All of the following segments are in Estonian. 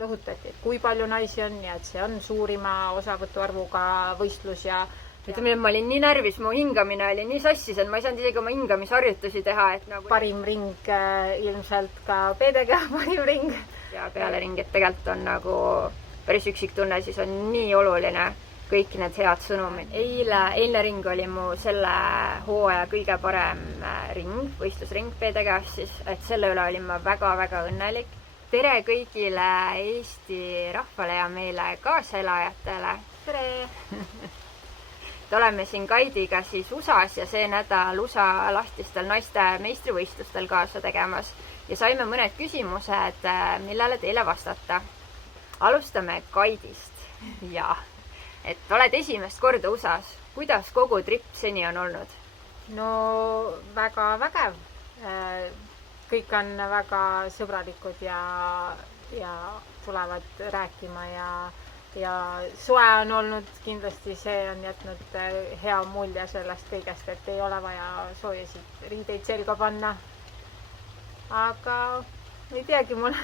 rõhutati, et kui palju naisi on ja et see on suurima osavõtuarvuga võistlus ja ütleme, et ma olin nii närvis, mu hingamine oli nii sassis, et ma ei saanud isegi oma hingamisharjutusi teha, et nagu parim ring ilmselt ka PDG parim ring. Ja peale ring, et tegelikult on nagu päris üksiktunne, siis on nii oluline kõik need head sõnumid. Eilne ring oli mu selle hooaja kõige parem ring, võistlusring PDG-s siis, et selle üle olin ma väga-väga õnnelik. Tere kõigile Eesti rahvale ja meile kaasaelajatele. Tere! Oleme siin Kaidiga siis USA-s ja see nädal USA lahtistel naiste meistrivõistlustel kaasa tegemas ja saime mõned küsimused, millele teile vastata. Alustame Kaidist. Ja, et oled esimest korda USA-s. Kuidas kogu trip seni on olnud? No väga vägev. Kõik on väga sõbralikud ja tulevad rääkima ja soe on olnud, kindlasti see on jätnud hea mulje sellest kõigest, et ei ole vaja soojasid riideid selga panna. Aga ei teagi, mul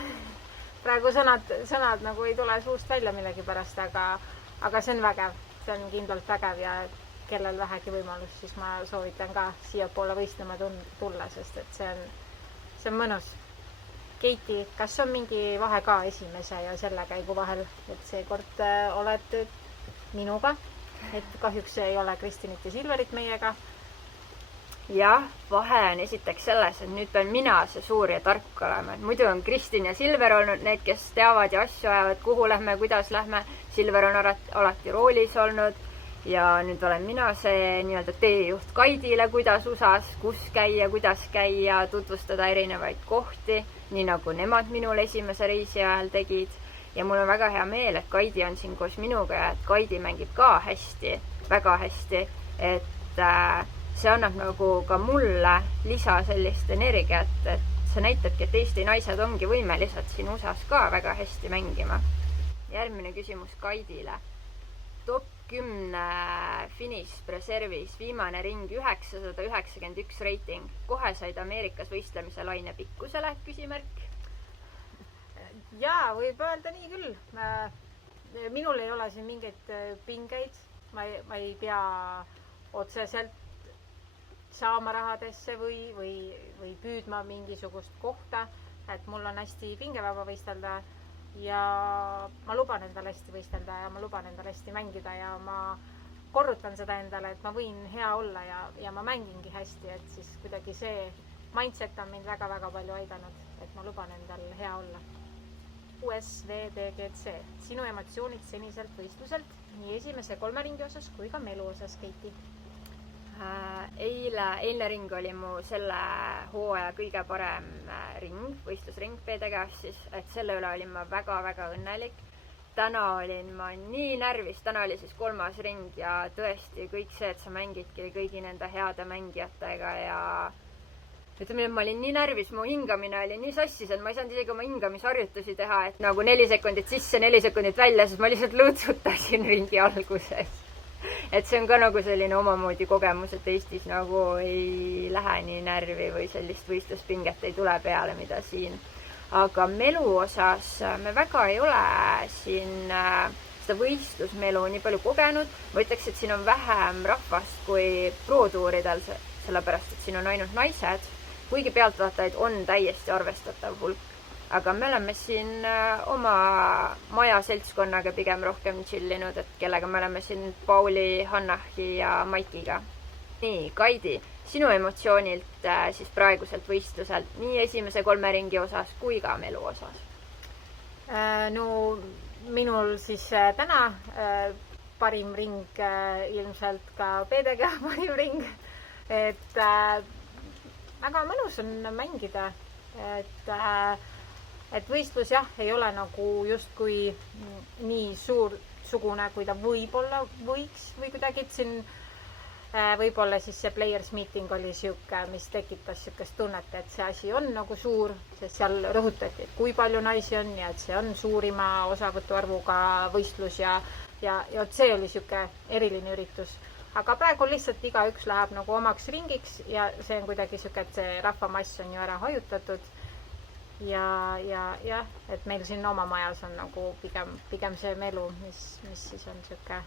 praegu sõnad nagu ei tule suust välja millegi pärast, aga see on vägev, see on kindlalt vägev ja kellel vähegi võimalus, siis ma soovitan ka siia poole võistlema tulla, sest et see on mõnus. Keiti, kas on mingi vahe ka esimese ja selle käigu vahel, et seekord oled minuga, et kahjuks ei ole Kristinit ja Silverit meiega? Jah, vahe on esiteks selles, et nüüd pean mina see suur ja tark olema. Muidu on Kristin ja Silver olnud need, kes teavad ja asju ajavad, kuhu lähme, kuidas lähme. Silver on alati roolis olnud ja nüüd olen mina see nii-öelda teejuht Kaidile, kuidas USA-s, kus käia, kuidas käia, tutvustada erinevaid kohti, nii nagu nemad minul esimese reisi ajal tegid. Ja mul on väga hea meel, et Kaidi on siin koos minuga ja et Kaidi mängib ka hästi, väga hästi, et see annab nagu ka mulle lisa sellist energiat, et see näitabki, et Eesti naised ongi võimelised siin USA-s ka väga hästi mängima. Järgmine küsimus Kaidile. Top 10 finish reservis, viimane ring 991 reiting. Kohe said Ameerikas võistlemise laine pikkusele, küsimärk? Jaa, võib öelda nii küll. Minul ei ole siin mingeid pingeid. Ma ei pea otseselt saama rahadesse või püüdma mingisugust kohta, et mul on hästi pingevaba võistelda ja ma luban endale hästi võistelda ja ma luban endale hästi mängida ja ma korrutan seda endale, et ma võin hea olla ja ma mängingi hästi, et siis kuidagi see mindset on mind väga-väga palju aidanud, et ma luban endal hea olla. USVDGC. Sinu emotsioonid seniselt võistluselt nii esimese 3 ringi osas kui ka melu osas, Keiti? Eilne ring oli mu selle hooaja kõige parem ring, võistlusring PDG-s siis, et selle üle olin ma väga-väga õnnelik. Täna olin ma nii närvis, täna oli siis 3. ring ja tõesti kõik see, et sa mängidki kõigi nende heade mängijatega ja ütleme, et ma olin nii närvis, mu hingamine oli nii sassis, et ma ei saanud isegi oma hingamisharjutusi teha, et nagu 4 sekundit sisse, 4 sekundit välja, sest ma lihtsalt lõõtsutasin ringi alguses. Et see on ka nagu selline omamoodi kogemus, et Eestis nagu ei lähe nii närvi või sellist võistluspinget ei tule peale, mida siin. Aga melu osas me väga ei ole siin seda võistlusmelu nii palju kogenud. Ma ütleks, et siin on vähem rahvast kui pro-tuuridel, sellepärast, et siin on ainult naised. Kuigi pealtvaatajaid on täiesti arvestatav hulk. Aga me oleme siin oma maja seltskonnaga pigem rohkem chillinud, et kellega me oleme siin Pauli, Hannahi ja Maikiga. Nii, Kaidi, sinu emotsioonilt siis praeguselt võistluselt nii esimese 3 ringi osas kui ka melu osas? No minul siis täna parim ring ilmselt ka PDG parim ring, et väga mõnus on mängida, et võistlus jah, ei ole nagu justkui nii suursugune, kui ta võib-olla võiks või kuidagi, et siin võib-olla siis see players meeting oli siuke, mis tekitas siukest tunnet, et see asi on nagu suur, sest seal rõhutati, et kui palju naisi on ja et see on suurima osavõtuarvuga võistlus ja see oli siuke eriline üritus. Aga praegu lihtsalt igaüks läheb nagu omaks ringiks ja see on kuidagi siuke, et see rahvamass on ju ära hajutatud. ja jah, et meil siin oma majas on nagu pigem see melu, mis siis on sihuke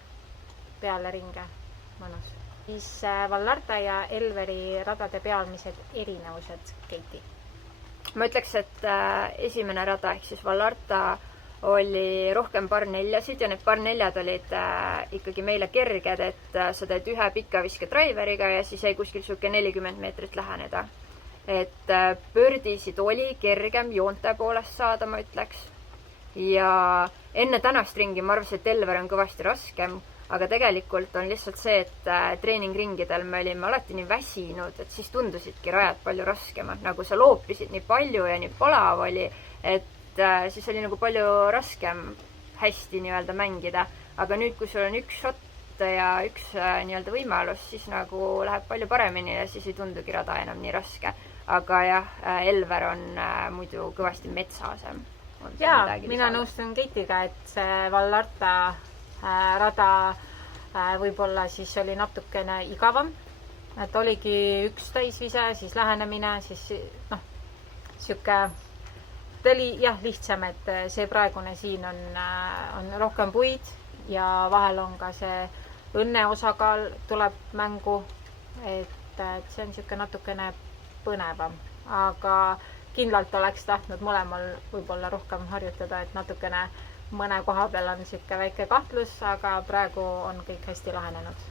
peale ringe mõnus. Siis Vallarta ja Elveri radade pealmised erinevused, Keiti? Ma ütleks, et esimene rada ehk siis Vallarta oli rohkem par-neljasid ja need par-neljad olid ikkagi meile kerged, et sa teed ühe pika viske driveriga ja siis jäi kuskil sihuke 40 meetrit läheneda. Et pördisid oli kergem joonte poolest saada, ma ütleks. Ja enne tänast ringi ma arvasin, et Elver on kõvasti raskem, aga tegelikult on lihtsalt see, et treeningringidel me olime alati nii väsinud, et siis tundusidki rajad palju raskemad, nagu sa loopisid nii palju ja nii palav oli, et siis oli nagu palju raskem hästi nii-öelda mängida. Aga nüüd, kui sul on üks shot ja üks nii-öelda võimalus, siis nagu läheb palju paremini ja siis ei tundugi rada enam nii raske. Aga jah, Elver on muidu kõvasti metsasem. Jaa, mina nõustun Keitiga, et see Vallarta rada võib-olla siis oli natukene igavam. Et oligi üks täisvise, siis lähenemine, siis sihuke ta oli jah lihtsam, et see praegune siin on rohkem puid ja vahel on ka see õnne osakaal tuleb mängu, et see on sihuke natukene põnevam, aga kindlalt oleks tahtnud mõlemal võib-olla rohkem harjutada, et natukene mõne koha peal on sihuke väike kahtlus, aga praegu on kõik hästi lahenenud.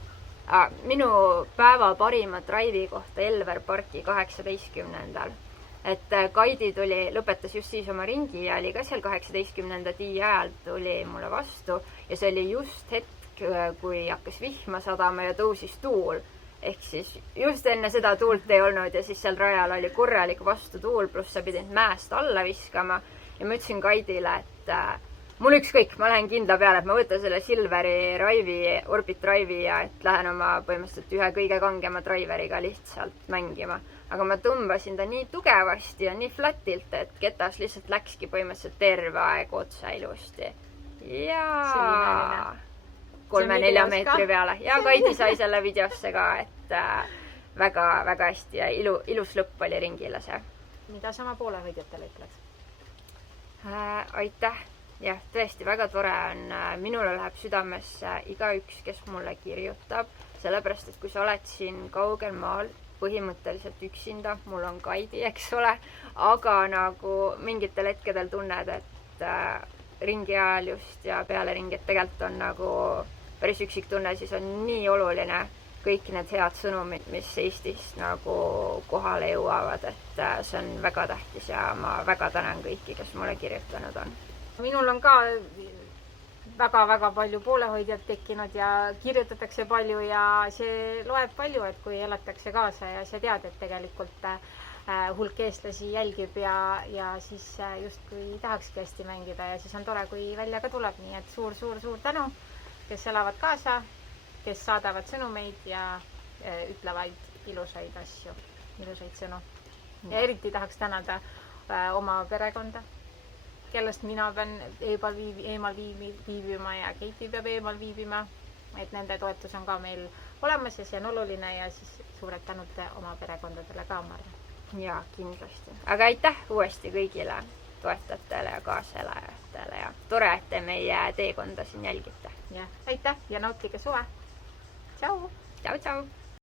Minu päeva parima drive'i kohta Elver Parki 18. Et Kaidi lõpetas just siis oma ringi ja oli ka seal 18. tii ajal tuli mulle vastu ja see oli just hetk, kui hakkas vihma sadama ja tõusis tuul. Ehk siis just enne seda tuult ei olnud ja siis seal rajal oli korralik vastutuul, pluss sa pidid mäest alla viskama ja ma ütlesin Kaidile, et mul ükskõik, ma lähen kindla peale, et ma võtan selle Silveri Orbit Drive'i ja et lähen oma põhimõtteliselt ühe kõige kangema driveriga lihtsalt mängima. Aga ma tõmbasin ta nii tugevasti ja nii flatilt, et ketas lihtsalt läkski põhimõtteliselt terve aeg otsa ilusti. Ja 3-4 meetri peale. Ja Kaidi sai selle videosse ka, et väga-väga hästi ja ilus lõpp oli ringile see. Mida sa oma poolehoidjatele ütled? Aitäh! Jah, tõesti väga tore on. Minule läheb südamesse igaüks, kes mulle kirjutab, sellepärast, et kui sa oled siin kaugel maal, põhimõtteliselt üksinda, mul on Kaidi, eks ole, aga nagu mingitel hetkedel tunned, et ringi ajal just ja peale ringi, et tegelikult on nagu päris üksik tunne, siis on nii oluline kõik need head sõnumid, mis Eestist nagu kohale jõuavad, et see on väga tähtis ja ma väga tänan kõiki, kes mulle kirjutanud on. Minul on ka väga-väga palju poolehoidjad tekkinud ja kirjutatakse palju ja see loeb palju, et kui elatakse kaasa ja sa tead, et tegelikult hulk eestlasi jälgib ja siis justkui tahakski hästi mängida ja siis on tore, kui välja ka tuleb, nii et suur-suur-suur tänu, kes elavad kaasa, kes saadavad sõnumeid ja ütlevad ilusaid asju, ilusaid sõnu. Ja eriti tahaks tänada oma perekonda, kellest mina pean eemal viibima ja Keiti peab eemal viibima, et nende toetus on ka meil olemas ja see on oluline ja siis suured tänud oma perekondadele ka, ma arvan. Jaa, kindlasti. Aga aitäh uuesti kõigile toetajatele ja kaaselajatele ja tore, et te meie teekonda siin jälgite. Ja, aitäh ja nautige suve! Tšau! Tšau!